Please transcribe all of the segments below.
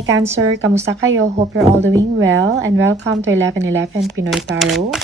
Hi Cancer, kamusta kayo? Hope you're all doing well and welcome to 1111 Pinoy Tarot.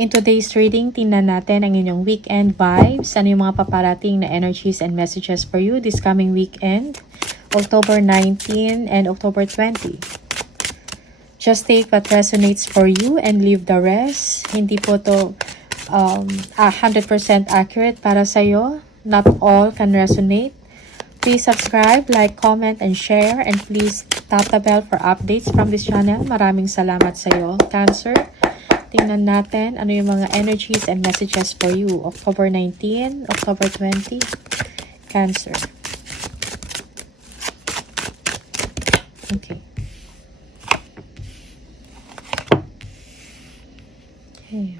In today's reading, tingnan natin ang inyong weekend vibes. Ano yung mga paparating na energies and messages for you this coming weekend, October 19 and October 20. Just take what resonates for you and leave the rest. Hindi po to 100% accurate para sa'yo. Not all can resonate. Please subscribe, like, comment, and share. And please tap the bell for updates from this channel. Maraming salamat sa iyo, Cancer. Tingnan natin ano yung mga energies and messages for you. October 19, October 20, Cancer. Okay. Okay.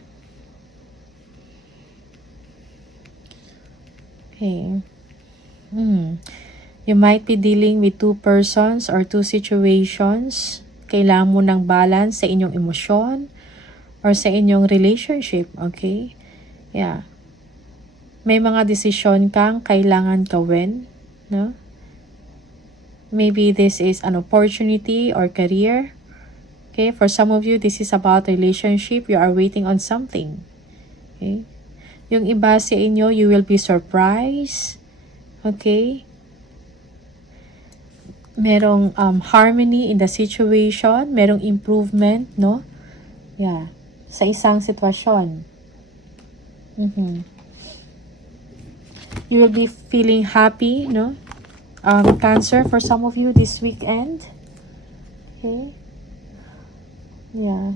Okay. You might be dealing with two persons or two situations. Kailangan mo ng balance sa inyong emosyon or sa inyong relationship, okay? Yeah. May mga desisyon kang kailangan gawin, no? Maybe this is an opportunity or career. Okay, for some of you, this is about relationship. You are waiting on something. Okay? Yung iba sa inyo, you will be surprised. Okay? Merong harmony in the situation, merong improvement, no? Yeah, sa isang sitwasyon. You will be feeling happy, no? Cancer, for some of you this weekend. Okay? Yeah.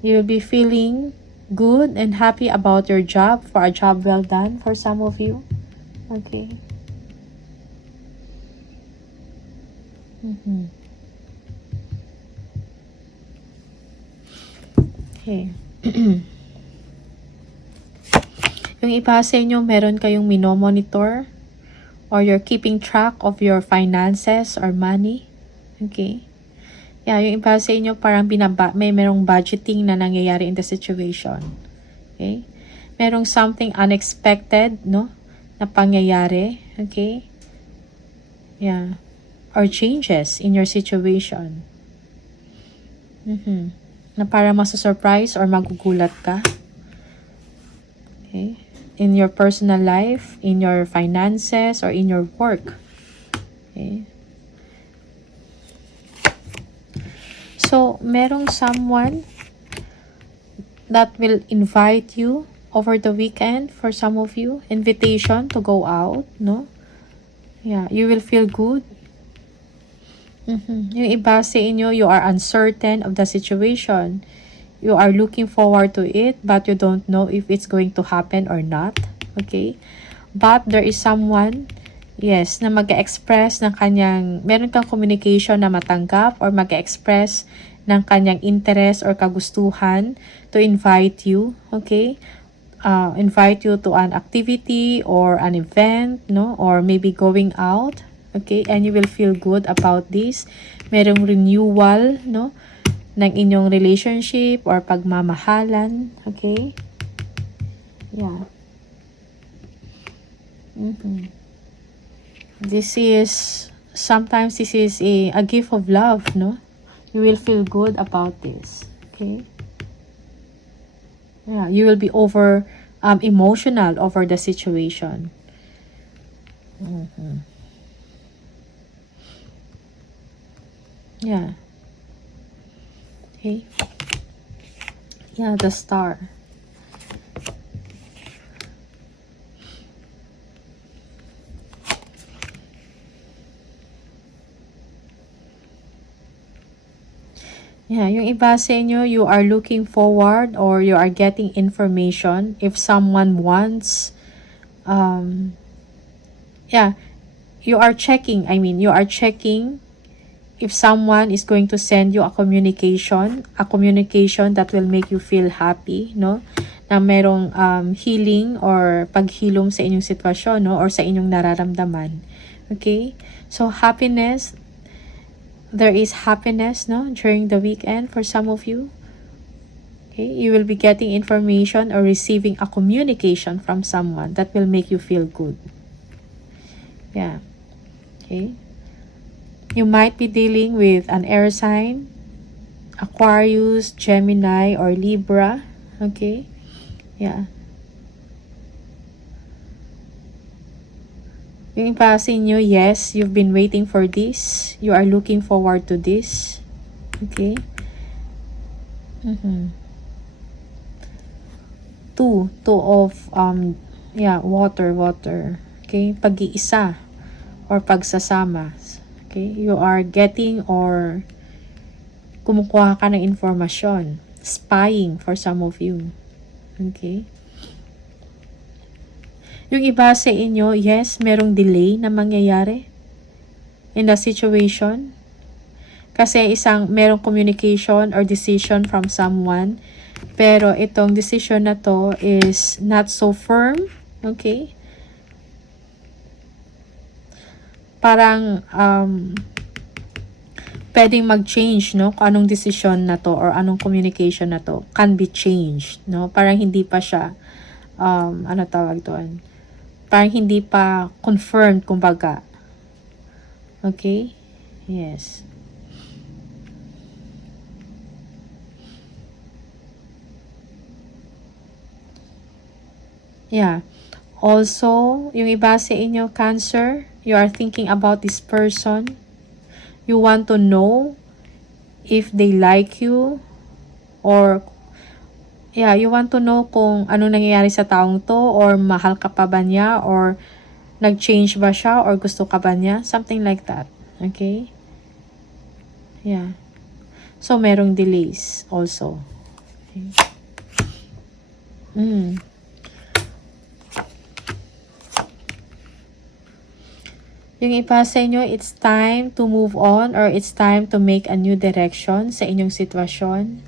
You will be feeling good and happy about your job, for a job well done for some of you. Okay. Okay. Yung iba sa inyo, meron kayong minomonitor or you're keeping track of your finances or money. Okay. Yeah, yung iba sa inyo parang merong budgeting na nangyayari in the situation. Okay. Merong something unexpected, no? Na pangyayari. Okay. Yeah. Or changes in your situation. Na para masusurprise or magugulat ka. Okay. In your personal life, in your finances, or in your work. Okay. So, merong someone that will invite you over the weekend for some of you. Invitation to go out, no? Yeah, you will feel good. Yung iba sa inyo, you are uncertain of the situation. You are looking forward to it, but you don't know if it's going to happen or not. Okay? But there is someone, yes, na mag-express ng kanyang, meron kang communication na matanggap or mag-express ng kanyang interest or kagustuhan to invite you. Okay? Invite you to an activity or an event, no? Or maybe going out. Okay? And you will feel good about this. Merong renewal, no? Ng inyong relationship or pagmamahalan. Okay? Yeah. Sometimes this is a gift of love, no? You will feel good about this. Okay? Yeah, you will be emotional over the situation. Yeah. Okay. Yeah, the Star. Yeah, yung iba sa inyo, you are looking forward or you are getting information if someone wants, you are checking if someone is going to send you a communication that will make you feel happy, no? Na merong healing or paghilom sa inyong sitwasyon, no? Or sa inyong nararamdaman. Okay? So, happiness, there is happiness, no? During the weekend for some of you. Okay? You will be getting information or receiving a communication from someone that will make you feel good. Yeah. Okay? You might be dealing with an air sign, Aquarius, Gemini, or Libra. Okay? Yeah. Yung iba sa inyo, yes, you've been waiting for this. You are looking forward to this. Okay? Two of, water. Okay? Pag-iisa or pagsasama. Okay? You are getting or kumukuha ka ng informasyon. Spying for some of you. Okay? Yung iba sa inyo, yes, merong delay na mangyayari in the situation. Kasi merong communication or decision from someone. Pero itong decision na to is not so firm. Okay? Parang, pwedeng mag-change, no? Kung anong decision na to or anong communication na to can be changed, no? Parang hindi pa siya, ano tawag doon? Parang hindi pa confirmed, kumbaga. Okay? Yes. Yeah. Also, yung iba sa inyo, Cancer, you are thinking about this person. You want to know if they like you or you want to know kung ano nangyayari sa taong to or mahal ka pa ba niya or nag-change ba siya or gusto ka ba niya? Something like that. Okay? Yeah. So, merong delays also. Okay. Yung iba sa inyo, it's time to move on or it's time to make a new direction sa inyong sitwasyon.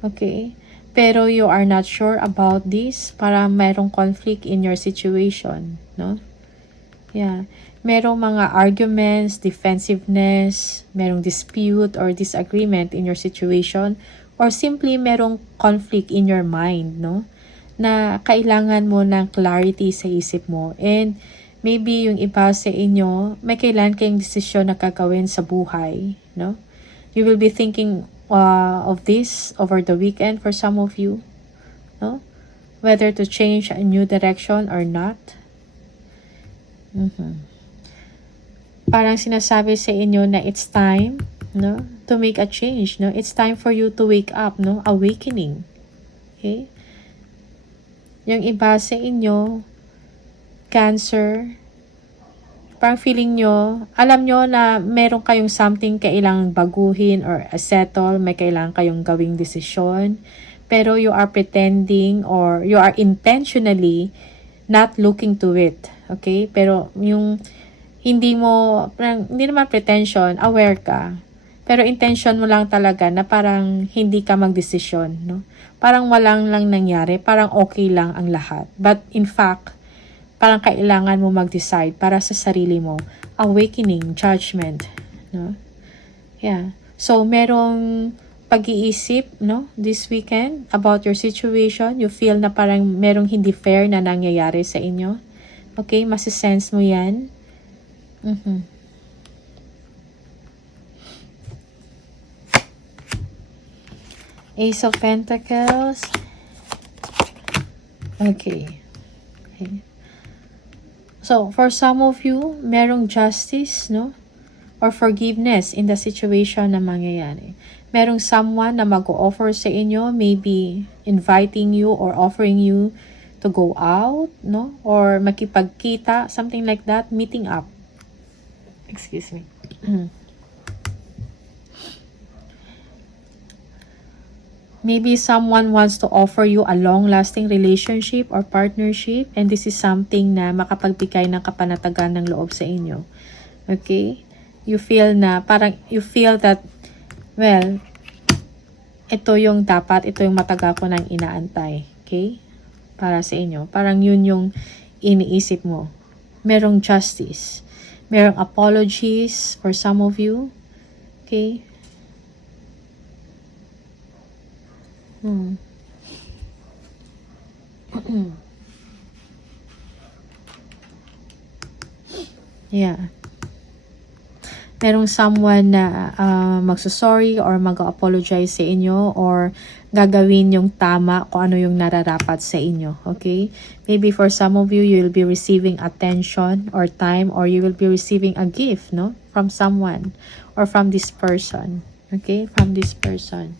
Okay? Pero you are not sure about this para merong conflict in your situation, no? Yeah. Merong mga arguments, defensiveness, merong dispute or disagreement in your situation or simply merong conflict in your mind, no? Na kailangan mo ng clarity sa isip mo. And maybe yung iba sa inyo, may kailangan kayong desisyon na gagawin sa buhay, no? You will be thinking of this over the weekend for some of you, no? Whether to change a new direction or not. Parang sinasabi sa inyo na it's time, no, to make a change, no? It's time for you to wake up, no? Awakening. Okay? Yung iba sa inyo, Cancer, parang feeling nyo, alam nyo na meron kayong something kailangang baguhin or settle, may kailangan kayong gawing desisyon, pero you are pretending or you are intentionally not looking to it. Okay? Pero yung hindi naman pretension, aware ka. Pero intention mo lang talaga na parang hindi ka magdesisyon, no? Parang walang lang nangyari, parang okay lang ang lahat. But in fact, parang kailangan mo mag-decide para sa sarili mo. Awakening, judgment, no? Yeah. So, merong pag-iisip, no, this weekend about your situation. You feel na parang merong hindi fair na nangyayari sa inyo. Okay, masisense mo yan. Ace of Pentacles. Okay. So, for some of you, merong justice, no? Or forgiveness in the situation na mangyayari. Merong someone na mag-o-offer sa inyo, maybe inviting you or offering you to go out, no? Or makipagkita, something like that, meeting up. Excuse me. Maybe someone wants to offer you a long-lasting relationship or partnership and this is something na makapagbigay ng kapanatagan ng loob sa inyo. Okay? You feel that, well, ito yung matagal ko nang inaantay. Okay? Para sa inyo. Parang yun yung iniisip mo. Merong justice. Merong apologies for some of you. Okay? Yeah. merong someone na magsusorry or mag-apologize sa inyo or gagawin yung tama kung ano yung nararapat sa inyo. Okay? Maybe for some of you, you will be receiving attention or time, or you will be receiving a gift, no? From someone or from this person. Okay? From this person.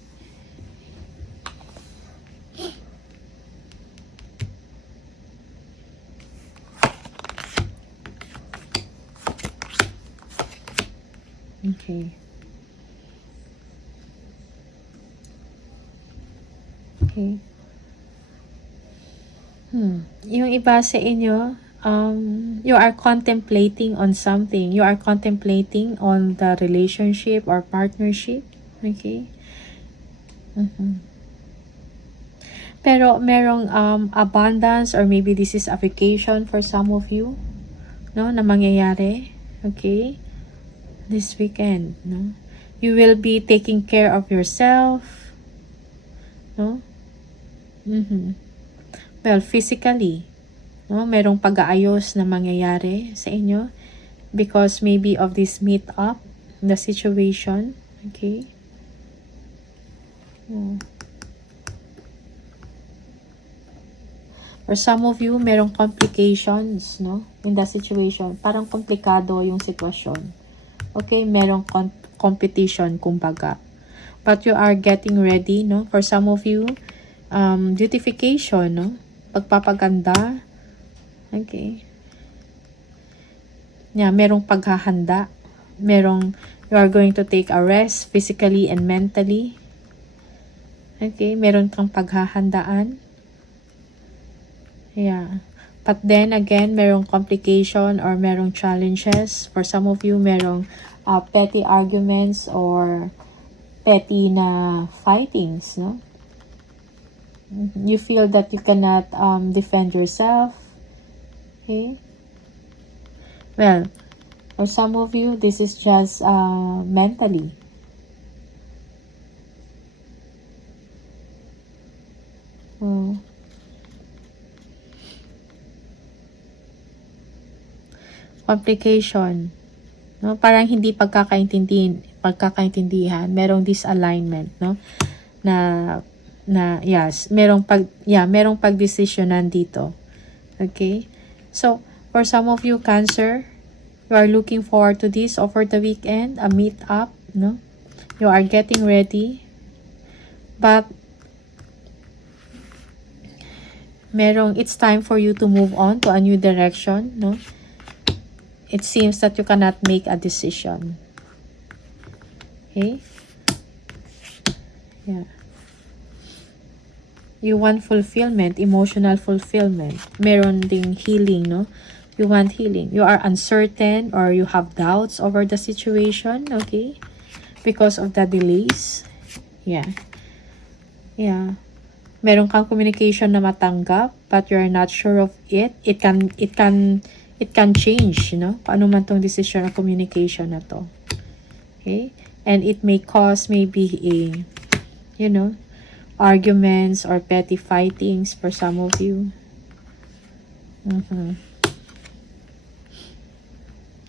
Okay. Okay. Yung iba sa inyo, you are contemplating on something. You are contemplating on the relationship or partnership. Okay? Pero merong abundance, or maybe this is a vacation for some of you, no, na mangyayari. Okay? This weekend, no? You will be taking care of yourself, no? Well, physically, no? Merong pag-aayos na mangyayari sa inyo because maybe of this meet up, the situation, okay? For some of you, merong complications, no? In the situation, parang komplikado yung sitwasyon. Okay, merong competition, kumbaga. But you are getting ready, no? For some of you, beautification, no? Pagpapaganda. Okay. Yeah, merong paghahanda. You are going to take a rest physically and mentally. Okay, meron kang paghahandaan. Yeah. But then again, merong complication or merong challenges. For some of you, merong petty arguments or petty na fightings, no? You feel that you cannot defend yourself. Okay? Well, for some of you, this is just mentally. Complication, no? Parang hindi pagkakaintindihan, merong disalignment, no? Yes, merong pagdesisyonan dito. Okay? So, for some of you, Cancer, you are looking forward to this over the weekend, a meet up, no? You are getting ready. But it's time for you to move on to a new direction, no? It seems that you cannot make a decision. Okay? Yeah. You want fulfillment, emotional fulfillment. Meron ding healing, no? You want healing. You are uncertain or you have doubts over the situation, okay? Because of the delays. Yeah. Yeah. Meron kang communication na matanggap, but you are not sure of it. It can change, you know, paano man tong decision of communication na to. Okay? And it may cause maybe arguments or petty fightings for some of you.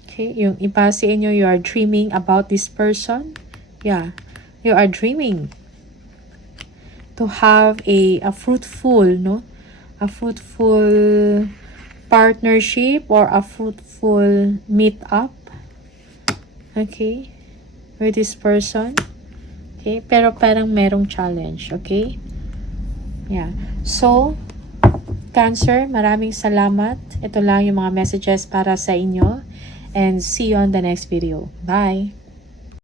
Okay? Yung iba sa inyo, you are dreaming about this person. Yeah. You are dreaming to have a fruitful, no? A fruitful partnership or a fruitful meet up, okay, with this person. Okay, pero parang merong challenge, okay? Yeah. So, Cancer, maraming salamat. Ito lang yung mga messages para sa inyo, and see you on the next video. Bye!